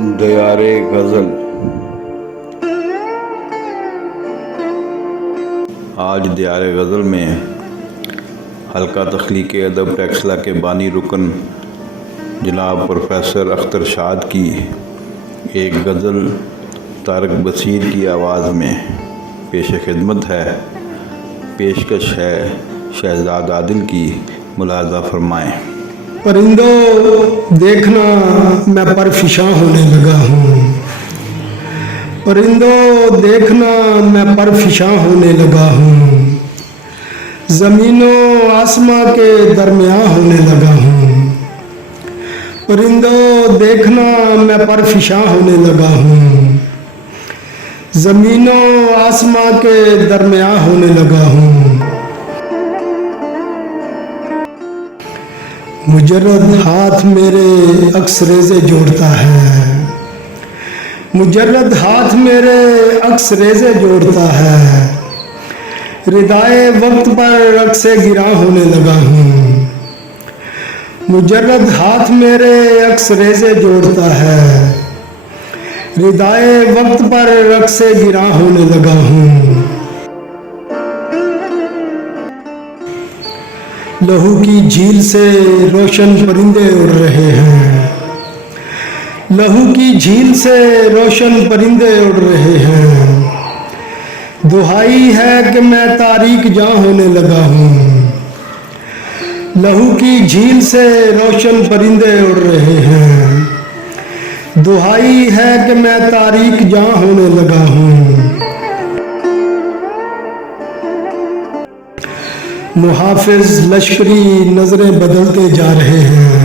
दयारे गज़ल। आज दयारे गज़ल में हल्का तख्लीक़ अदब टेक्सला के बानी रुकन जनाब प्रोफेसर अख्तर शाद की एक गज़ल तारक बसीर की आवाज़ में पेश खिदमत है। पेशकश है शहजाद आदिल की, मुलाज़ा फरमाएँ। परिंदों देखना मैं परफिशां होने लगा हूँ। परिंदों देखना मैं परफिशां होने लगा हूँ। ज़मीनों आसमां के दरमियाँ होने लगा हूँ। परिंदों देखना मैं परफिशां होने लगा हूँ। ज़मीनों आसमां के दरमियाँ होने लगा हूँ। मुजर्रद हाथ मेरे अक्स रेज़े जोड़ता है। मुजर्रद हाथ मेरे अक्स रेज़े जोड़ता है। रिदाए वक्त पर अक्से गिरा होने लगा हूँ। मुजर्रद हाथ मेरे अक्स रेज़े जोड़ता है। रिदाए वक्त पर अक्से गिरा होने लगा हूँ। लहू की झील से रोशन परिंदे उड़ रहे हैं। लहू की झील से रोशन परिंदे उड़ रहे हैं। दुहाई है कि मैं तारीक जां होने लगा हूँ। लहू की झील से रोशन परिंदे उड़ रहे हैं। दुहाई है कि मैं तारीक जां होने लगा हूँ। मुहाफिज लश्करी नजरें बदलते जा रहे हैं।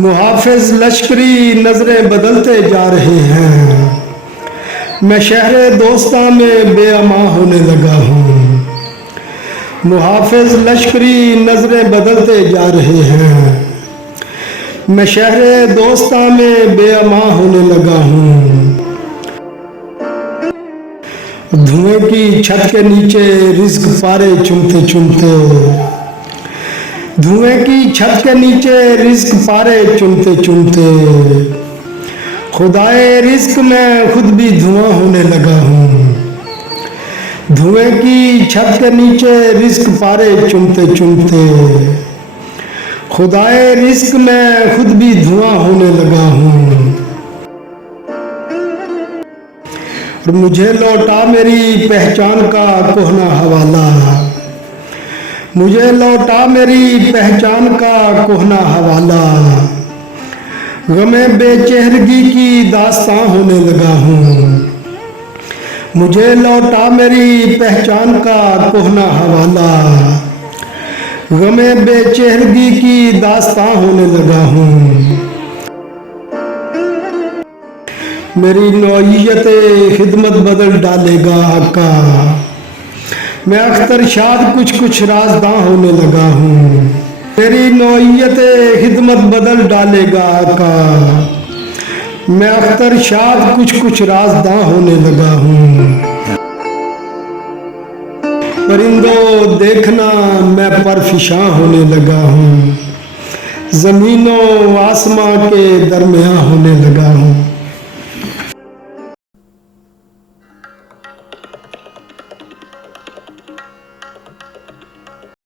मुहाफिज लश्करी नजरें बदलते जा रहे हैं। मैं शहरे दोस्तां में बेअमा होने लगा हूँ। मुहाफिज लश्करी नजरें बदलते जा रहे हैं। मैं शहरे दोस्तां में बेअमा होने लगा हूँ। धुएं की छत के नीचे रिज़्क पारे चुनते चुनते, धुएं की छत के नीचे रिज़्क पारे चुनते चुनते, खुदाए रिज़्क में खुद भी धुआं होने लगा हूँ। धुएं की छत के नीचे रिज़्क पारे चुनते चुनते, खुदाए रिज़्क में खुद भी धुआं होने लगा हूँ। और मुझे लौटा मेरी पहचान का कोहना हवाला। मुझे लौटा मेरी पहचान का कोहना हवाला। गमे बेचेहरगी की दास्तां होने लगा हूँ। मुझे लौटा मेरी पहचान का कोहना हवाला। गमे बेचेहरगी की दास्तां होने लगा हूँ। मेरी नौइयत खिदमत बदल डालेगा आका। मैं अख्तर शाद कुछ कुछ राज़दां होने लगा हूँ। मेरी नौइयत खिदमत बदल डालेगा आका। मैं अख्तर शाद कुछ कुछ राज़दां होने लगा हूँ। परिंदों देखना मैं परफिशां होने लगा हूँ। ज़मीनों आसमां के दरमियाँ होने लगा हूँ।